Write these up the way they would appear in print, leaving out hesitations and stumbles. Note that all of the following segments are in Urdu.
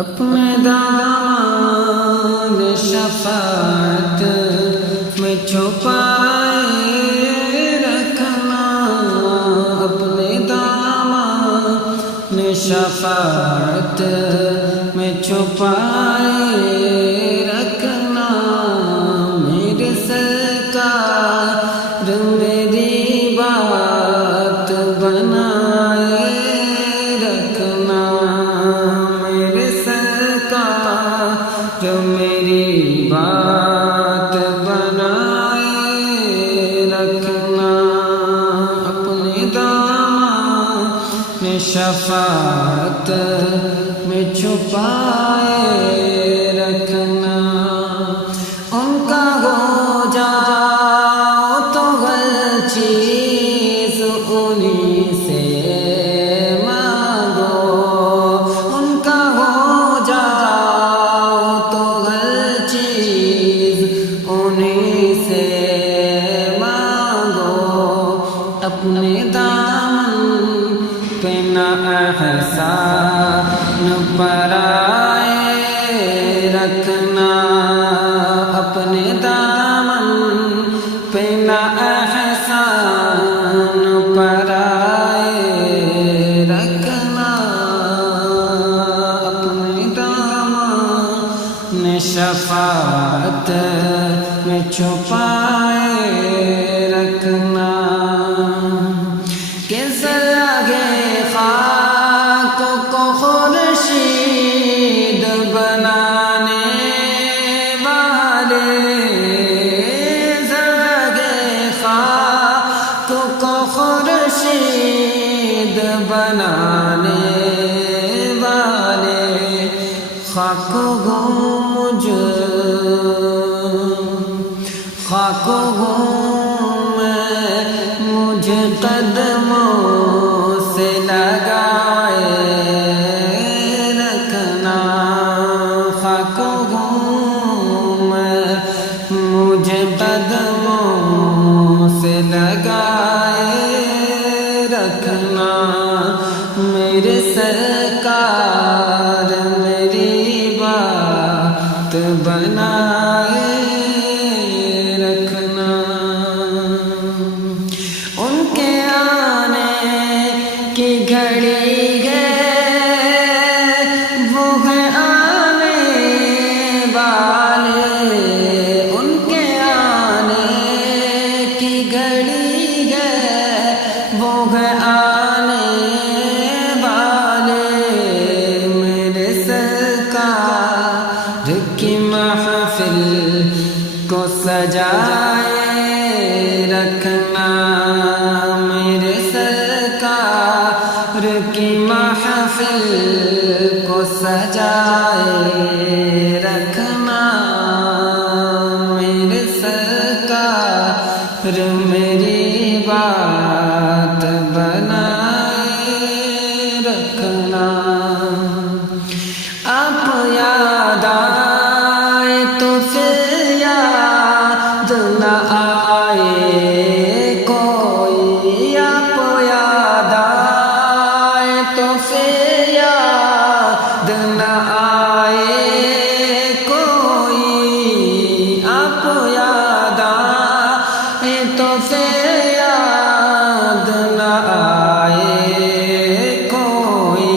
اپنے دامن شفاعت میں چھپائے رکھنا، اپنے دامن شفاعت میں چھپائے رکھنا، میرے سرکار میری بات بنائے رکھنا، میرے سرکار میری بات بنائے رکھنا، اپنے دامن شفاعت میں چھپائے رکھنا، ان کا ہو جاؤ تو ہر چیز انہیں سے مانگو، ان کا ہو جاؤ تو ہر چیز انہیں سے مانگو، اپنے دامن پہ نہ احسان پرائے رکھنا، اپنے دامن پہ نہ احسان پرائے رکھنا، اپنے دامن شفاعت میں چھپائے رکھنا، کہ ذرائع خاک کو خورشید بنانے والے، ذرائع خاک کو خورشید بنانے والے، خاک ہوں میں مجھے قدموں سے لگائے رکھنا، خاک ہوں میں مجھے قدموں سے لگائے رکھنا، میرے سرکار میری بات بنائے رکھنا، ان کے آنے کی گھڑی ہے وہ ہے آنے والے، ان کے آنے کی گھڑی ہے وہ ہے آنے والے، میرے سرکار کی محفل کو سجائے رکھنا، میرے سرکار کی محفل کو سجائے رکھنا، میرے سرکار میری بات بنائے رکھنا، آپ یاد آئے تو پھر یاد نہ آئے کوئی، آپ یاد آئے تو پھر یاد نہ آئے کوئی، آپ یاد آئے تو پھر یاد نہ آئے کوئی،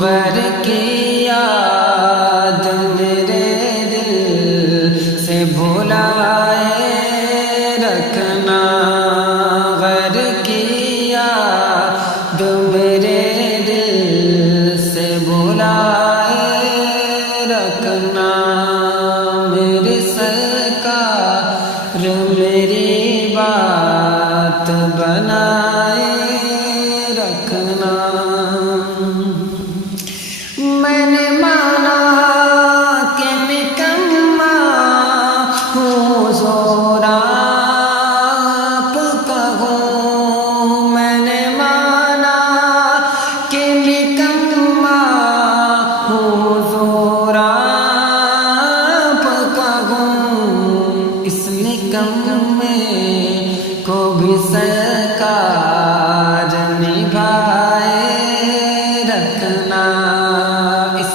غیر کی یاد میرے دل سے بھلائے رکھنا، غیر کی یاد میرے دل سے بھلائے رکھنا، میرے سرکار میری بات بنائے رکھنا، میں نے مانا کہ نکما ہوں حضور آپ کا ہوں، میں نے مانا کہ نکما ہوں حضور آپ کا ہوں، اس نکمے کو بھی سرکار نبھائے رکھنا، اس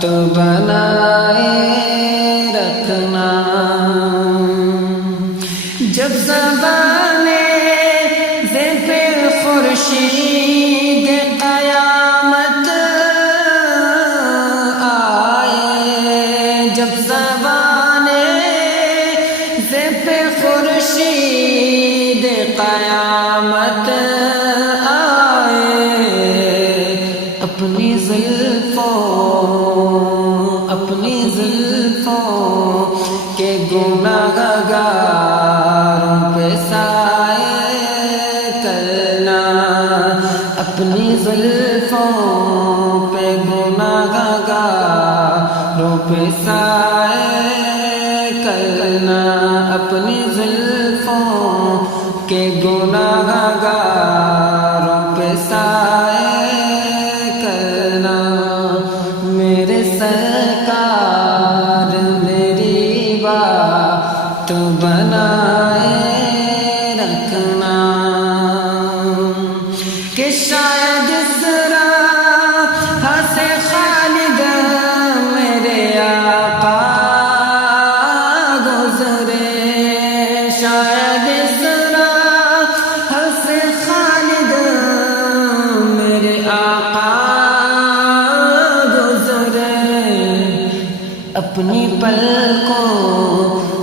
تو بنائے رکھنا، جب زبانے ذیب خورشید قیامت آئے، جب زبانے ذیب خورشید قیامت آئے، اپنی زلفوں کے گناہ گاروں پہ سائے کرنا، اپنی زلفوں پہ گناہ گاروں پہ سائے کرنا، اپنی زلفوں کے گناہ گاروں پہ سائے کرنا، میرے سرکار میری بات بنائے رکھنا، کہ شاید اس راہ سے خالد میرے آقا گزرے، شاید اس راہ سے خالد میرے آقا اپنی پلکوں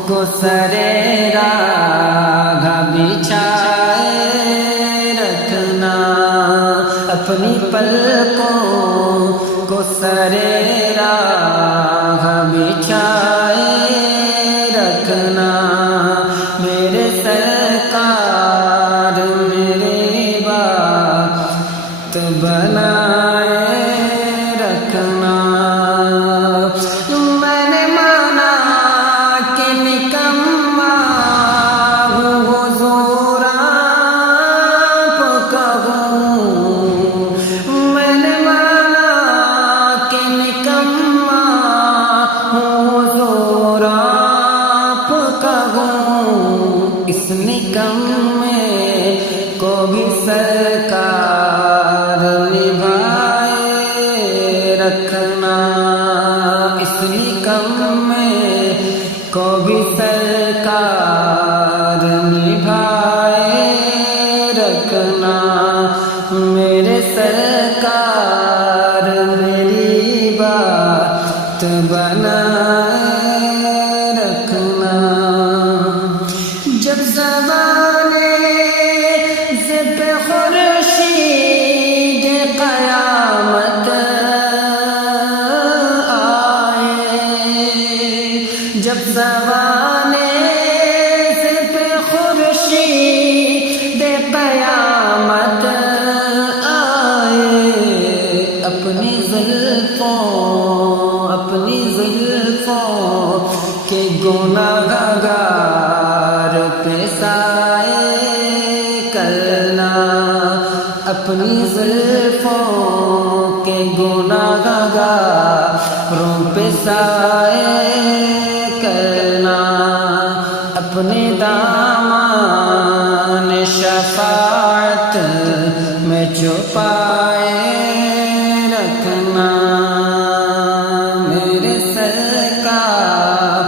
کو سرے راہ بچھائے رکھنا، اپنی پلکوں کو سرے راہ بچھائے رکھنا، میرے سرکار میری بات بنائے رکھنا، اس نکم میں کو بھی سرکار نبھائے رکھنا، اس نکم میں کو بھی سرکار نبھائے رکھنا، میرے سرکار میری بات بنائے رکھنا، جب زبانے ذیب خورشید قیامت آئے، جب زبانے ذیب خورشید قیامت آئے، اپنی زلفوں کے گناہ گار پہ سائے کرنا، اپنی زلفوں کے گناہ گاروں پہ سائے کرنا، اپنے دامان شفاعت میں چھپائے رکھنا، میرے سرکار